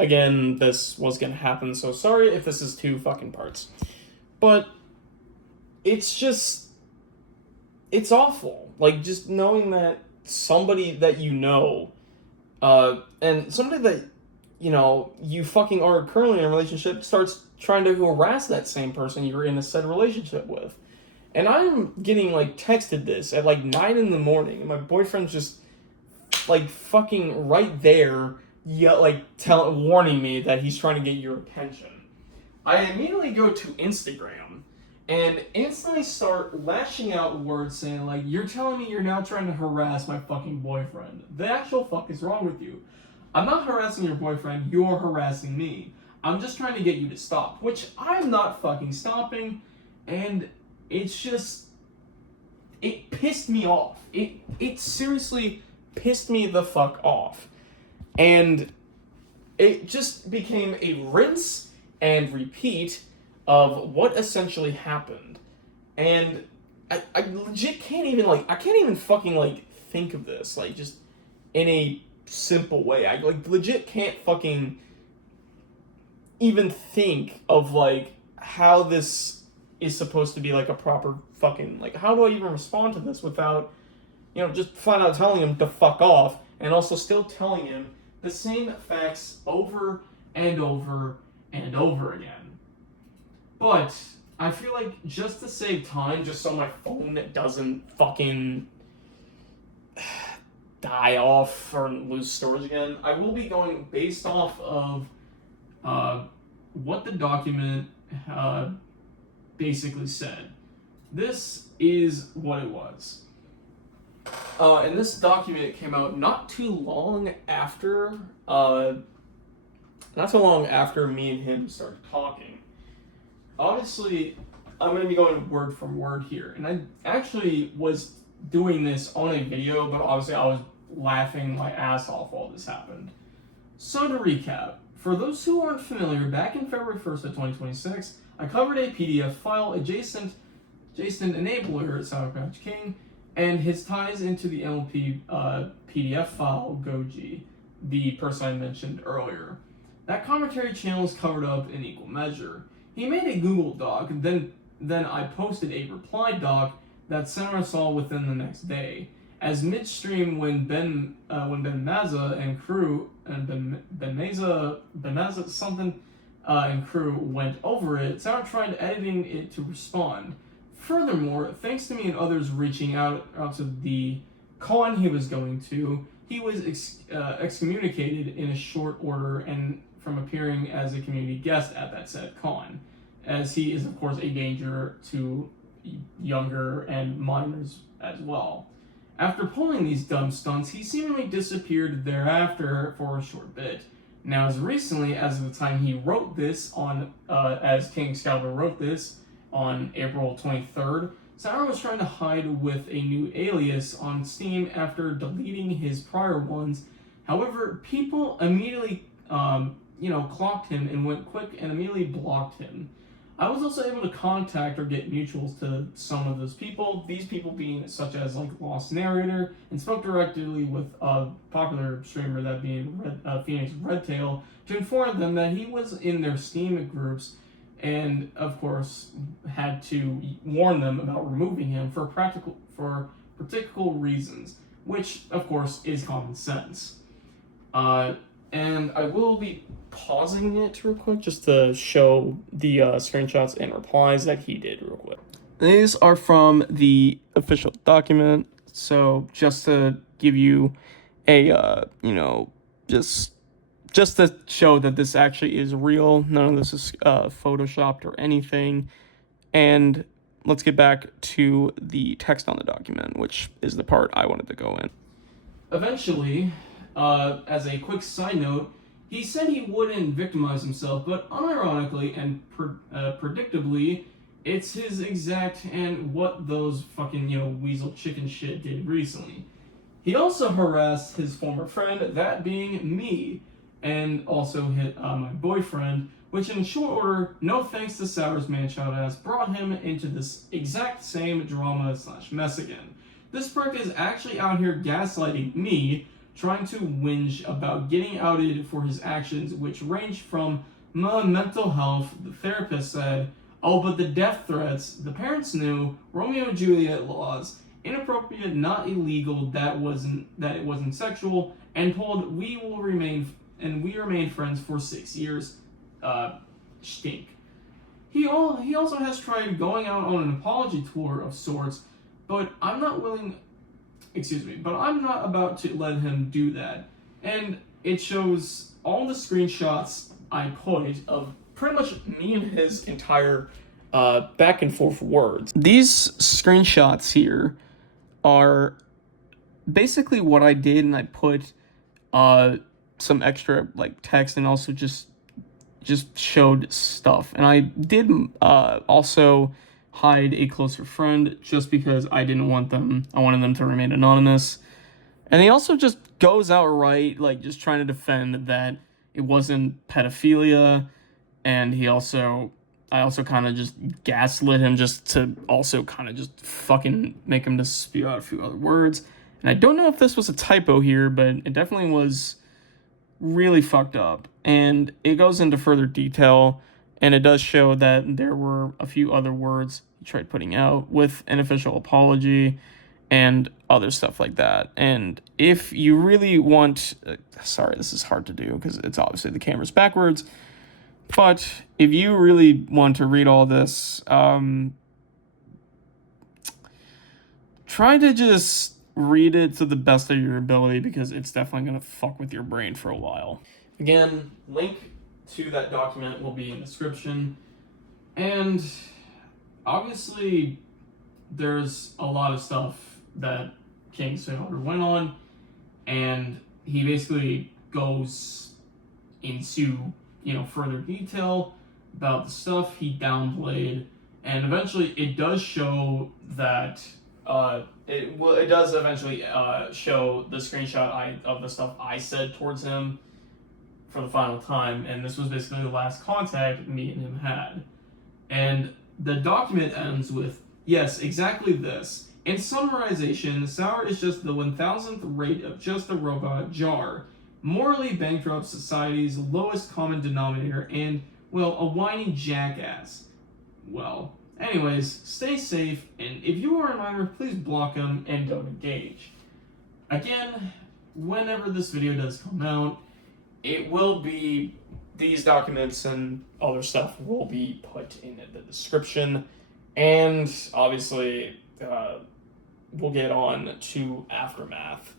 again, this was gonna happen, so sorry if this is 2 fucking parts. But it's just, it's awful. Like, just knowing that somebody that you know, and somebody that, you fucking are currently in a relationship starts trying to harass that same person you're in a said relationship with. And I'm getting, like, texted this at, like, 9 in the morning, and my boyfriend's just, like, fucking right there, warning me that he's trying to get your attention. I immediately go to Instagram and instantly start lashing out words saying, like, you're telling me you're now trying to harass my fucking boyfriend. The actual fuck is wrong with you? I'm not harassing your boyfriend, you're harassing me. I'm just trying to get you to stop, which I'm not fucking stopping, and it's just, it pissed me off. It seriously pissed me the fuck off. And it just became a rinse and repeat of what essentially happened. And I legit can't even, I can't even fucking, think of this, just in a simple way. I, legit can't fucking even think of, how this is supposed to be, a proper fucking, how do I even respond to this without, just flat out telling him to fuck off, and also still telling him the same facts over and over and over again. But I feel like just to save time, just so my phone doesn't fucking die off or lose storage again, I will be going based off of what the document basically said. This is what it was. And this document came out not too long after me and him started talking. Obviously, I'm going to be going word for word here. And I actually was doing this on a video, but obviously I was laughing my ass off while this happened. So to recap, for those who aren't familiar, back in February 1st of 2026, I covered a PDF file adjacent enabler at SourPatchKing and his ties into the MLP PDF file Goji, the person I mentioned earlier. That commentary channel is covered up in equal measure. He made a Google Doc, and then I posted a reply doc that Senra saw within the next day. As midstream, when Ben Mazza and crew and Ben Mazza something and crew went over it, Senra tried editing it to respond. Furthermore, thanks to me and others reaching out to the con he was going to, he was excommunicated in a short order and from appearing as a community guest at that said con, as he is of course a danger to younger and minors as well. After pulling these dumb stunts, he seemingly disappeared thereafter for a short bit. Now, as recently as the time he wrote this as K1NG wrote this on April 23rd, Sour was trying to hide with a new alias on Steam after deleting his prior ones. However, people immediately, clocked him and went quick and immediately blocked him. I was also able to contact or get mutuals to some of those people, these people being such as Lost Narrator, and spoke directly with a popular streamer, that being Phoenix Redtail, to inform them that he was in their Steam groups, and of course had to warn them about removing him for practical reasons, which of course is common sense. And I will be pausing it real quick just to show the screenshots and replies that he did real quick. These are from the official document, so just to give you a, just to show that this actually is real, none of this is photoshopped or anything. And let's get back to the text on the document, which is the part I wanted to go in. Eventually, as a quick side note, he said he wouldn't victimize himself, but unironically and predictably, it's his exact and what those fucking, weasel chicken shit did recently. He also harassed his former friend, that being me, and also hit my boyfriend, which in short order, no thanks to Sour's manchild ass, brought him into this exact same drama/mess again. This prick is actually out here gaslighting me, trying to whinge about getting outed for his actions, which ranged from mental health, the therapist said, oh, but the death threats, the parents knew, Romeo and Juliet laws, inappropriate, not illegal, that it wasn't sexual, and told we remain friends for 6 years. Stink. He also has tried going out on an apology tour of sorts, but I'm not about to let him do that. And it shows all the screenshots I put of pretty much me and his entire back and forth words. These screenshots here are basically what I did, and I put some extra like text and also just showed stuff. And I did also hide a closer friend just because I wanted them to remain anonymous. And he also just goes outright like just trying to defend that it wasn't pedophilia, and I also kind of just gaslit him just to also kind of just fucking make him just spew out a few other words. And I don't know if this was a typo here, but it definitely was really fucked up. And it goes into further detail, and it does show that there were a few other words he tried putting out with an official apology and other stuff like that. And if you really want, sorry, this is hard to do because it's obviously the camera's backwards, but if you really want to read all this, try to just read it to the best of your ability, because it's definitely going to fuck with your brain for a while. Again, link to that document will be in the description. And obviously, there's a lot of stuff that King Swindler went on, and he basically goes into, further detail about the stuff he downplayed, and eventually it does show that it does eventually show the screenshot of the stuff I said towards him for the final time, and this was basically the last contact me and him had. And the document ends with, yes, exactly this. In summarization, Sour is just the 1000th rate of just a robot jar, morally bankrupt society's lowest common denominator, and, well, a whiny jackass. Well, anyways, stay safe, and if you are a minor, please block him and don't engage. Again, whenever this video does come out, it will be, these documents and other stuff will be put in the description, and obviously, we'll get on to Aftermath.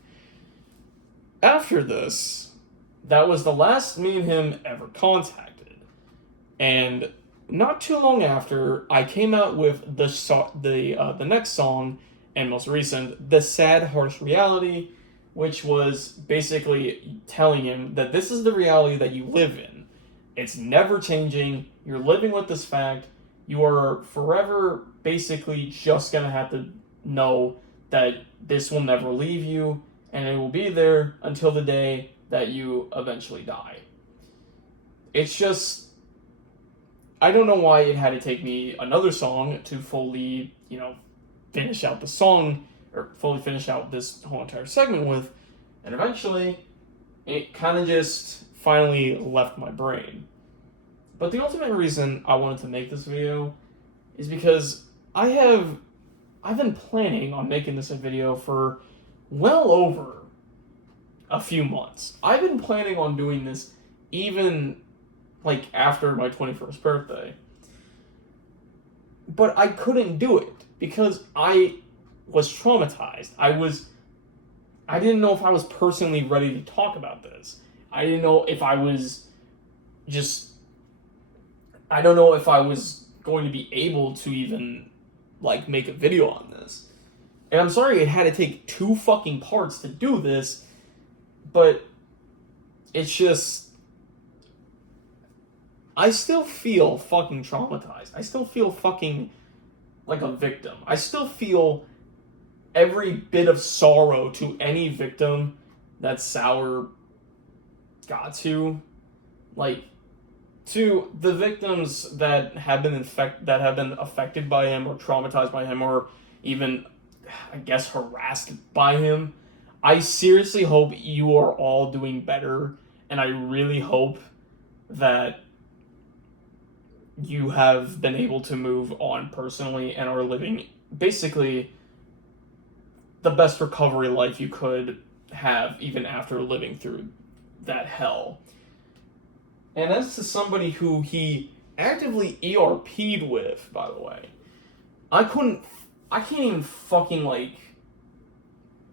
After this, that was the last me and him ever contacted, and not too long after, I came out with the next song, and most recent, The Sad Harsh Reality, which was basically telling him that this is the reality that you live in. It's never changing. You're living with this fact. You are forever basically just going to have to know that this will never leave you, and it will be there until the day that you eventually die. It's just, I don't know why it had to take me another song to fully, finish out the song, or fully finish out this whole entire segment with, and eventually, it kind of just finally left my brain. But the ultimate reason I wanted to make this video is because I've been planning on making this a video for well over a few months. I've been planning on doing this even like after my 21st birthday. But I couldn't do it because I was traumatized. I didn't know if I was personally ready to talk about this. I didn't know if I was I don't know if I was going to be able to even make a video on this. And I'm sorry it had to take 2 fucking parts to do this, but it's just, I still feel fucking traumatized. I still feel fucking like a victim. I still feel every bit of sorrow to any victim that Sour got to. To the victims that have been affected by him or traumatized by him or even, I guess, harassed by him. I seriously hope you are all doing better, and I really hope that you have been able to move on personally and are living basically the best recovery life you could have even after living through that hell. And as to somebody who he actively ERP'd with, by the way, I can't even fucking, like,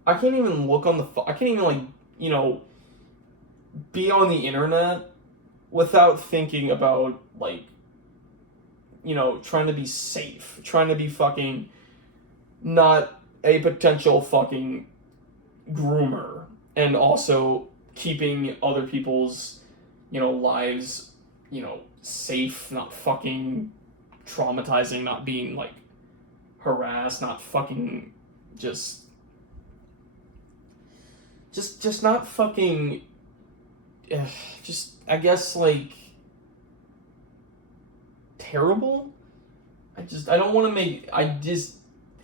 I can't even look on the, I can't even, like, you know, be on the internet without thinking about, like, you know, trying to be safe, trying to be fucking not a potential fucking groomer, and also keeping other people's, you know, lives, you know, safe, not fucking traumatizing, not being, like, harassed, not fucking just not fucking, just, I guess, like, terrible. I don't want to make, I just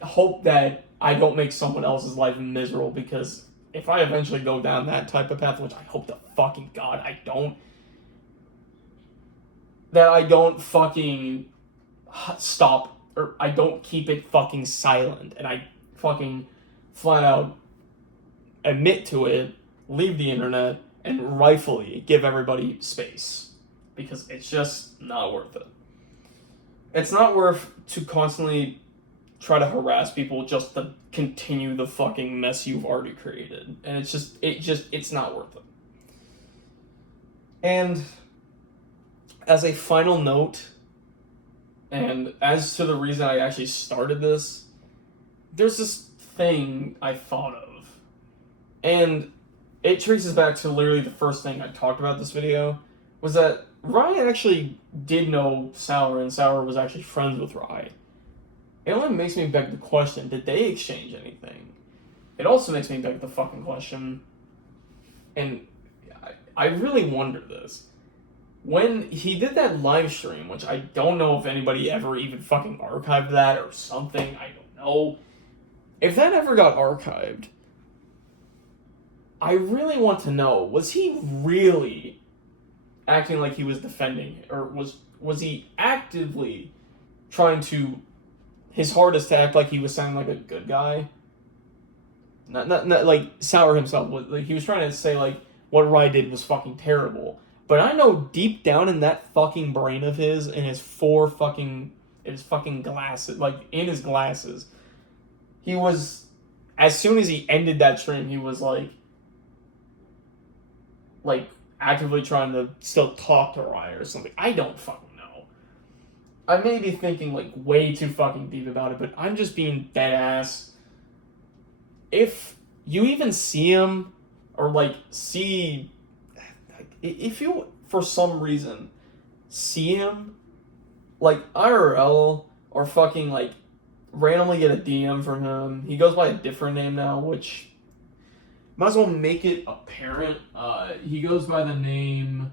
hope that I don't make someone else's life miserable, because if I eventually go down that type of path, which I hope to fucking God I don't, that I don't fucking stop, or I don't keep it fucking silent, and I fucking flat out admit to it, leave the internet, and rightfully give everybody space. Because it's just not worth it. It's not worth to constantly try to harass people just to continue the fucking mess you've already created. And it's not worth it. And as a final note, and as to the reason I actually started this, there's this thing I thought of. And it traces back to literally the first thing I talked about this video, was that Ryan actually did know Sour, and Sour was actually friends with Rye. It only makes me beg the question, did they exchange anything? It also makes me beg the fucking question, and I really wonder this. When he did that live stream, which I don't know if anybody ever even fucking archived that or something, I don't know. If that ever got archived, I really want to know, was he really acting like he was defending, or was he actively trying to his hardest to act like he was sounding like a good guy? Not like Sour himself, like, he was trying to say like what Rye did was fucking terrible. But I know deep down in that fucking brain of his, in his fucking glasses, like in his glasses, he was, as soon as he ended that stream, he was like actively trying to still talk to Ryan or something. I don't fucking know. I may be thinking like way too fucking deep about it, but I'm just being dead ass. If you even see him, or like see, if you for some reason see him like IRL, or fucking like randomly get a DM from him, he goes by a different name now, which might as well make it apparent. He goes by the name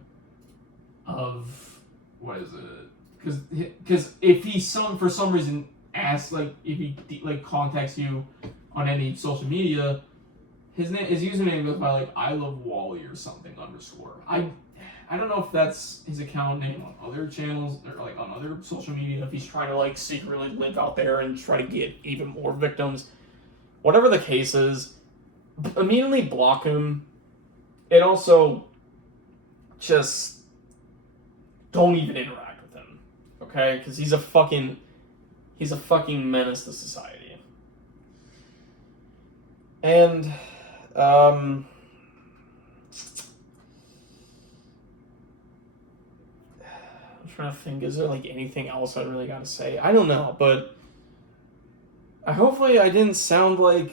of, what is it? Because if he for some reason asks, like, if he like contacts you on any social media, his username goes by like I love Wally or something _. I don't know if that's his account name on other channels or like on other social media, if he's trying to like secretly live out there and try to get even more victims. Whatever the case is, immediately block him. And also just don't even interact with him, okay? Because he's a fucking menace to society. And I'm trying to think, is there like anything else I really gotta say? I don't know, but hopefully I didn't sound like,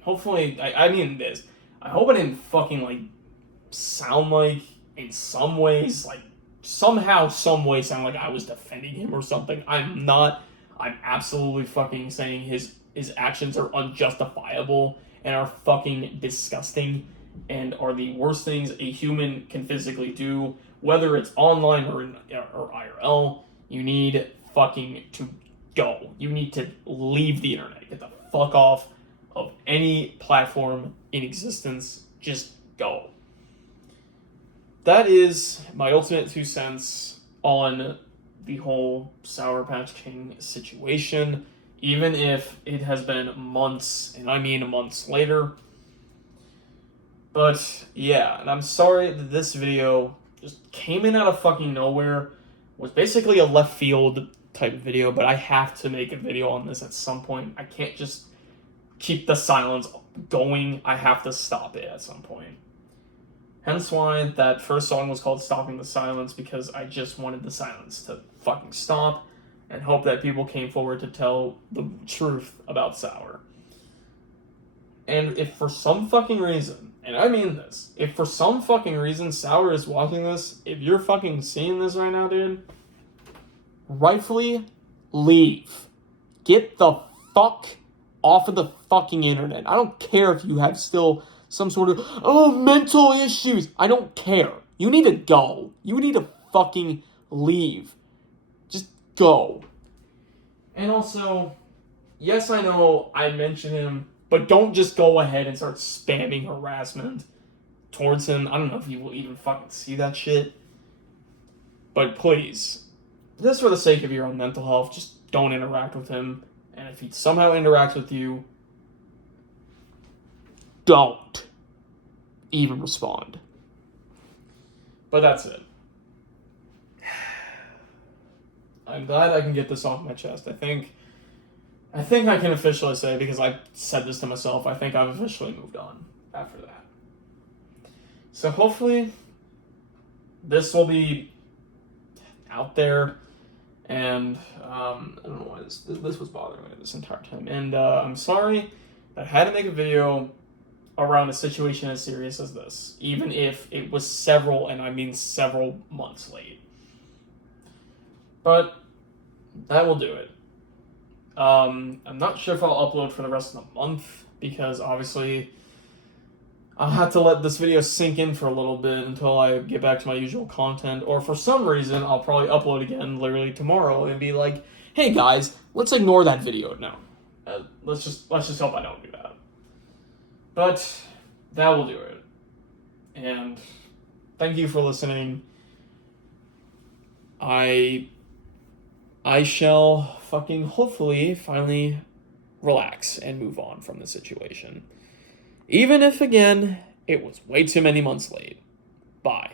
I mean this. I hope I didn't fucking like sound like, in some ways, like somehow, some way sound like I was defending him or something. I'm not. I'm absolutely fucking saying his actions are unjustifiable and are fucking disgusting and are the worst things a human can physically do, whether it's online or IRL. You need fucking to go. You need to leave the internet. Get the fuck off of any platform in existence, just go. That is my ultimate 2 cents on the whole SourPatchKing situation, even if it has been months, and I mean months later. But yeah, and I'm sorry that this video just came in out of fucking nowhere, was basically a left field type video, but I have to make a video on this at some point. I can't just keep the silence going. I have to stop it at some point. Hence why that first song was called Stopping the Silence, because I just wanted the silence to fucking stop and hope that people came forward to tell the truth about Sour. And if for some fucking reason, and I mean this, if for some fucking reason Sour is watching this, if you're fucking seeing this right now, dude, rightfully leave. Get the fuck off of the fucking internet. I don't care if you have still some sort of, mental issues. I don't care. You need to go. You need to fucking leave. Just go. And also, yes, I know I mentioned him, but don't just go ahead and start spamming harassment towards him. I don't know if you will even fucking see that shit. But please, just for the sake of your own mental health, just don't interact with him. And if he somehow interacts with you, don't even respond. But that's it. I'm glad I can get this off my chest. I think I can officially say, because I said this to myself, I think I've officially moved on after that. So hopefully this will be out there, and I don't know why this was bothering me this entire time. And I'm sorry that I had to make a video around a situation as serious as this, even if it was several, and I mean several months late. But that will do it. I'm not sure if I'll upload for the rest of the month, because obviously I'll have to let this video sink in for a little bit until I get back to my usual content, or for some reason I'll probably upload again literally tomorrow and be like, hey guys, let's ignore that video now. Let's just hope I don't do that. But that will do it. And thank you for listening. I shall fucking hopefully finally relax and move on from the situation. Even if, again, it was way too many months late. Bye.